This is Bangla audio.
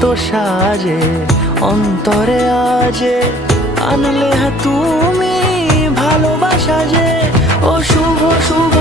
কত সাজে অন্তরে আজে আনলে তুমি ভালোবাসা যে। ও শুভ শুভ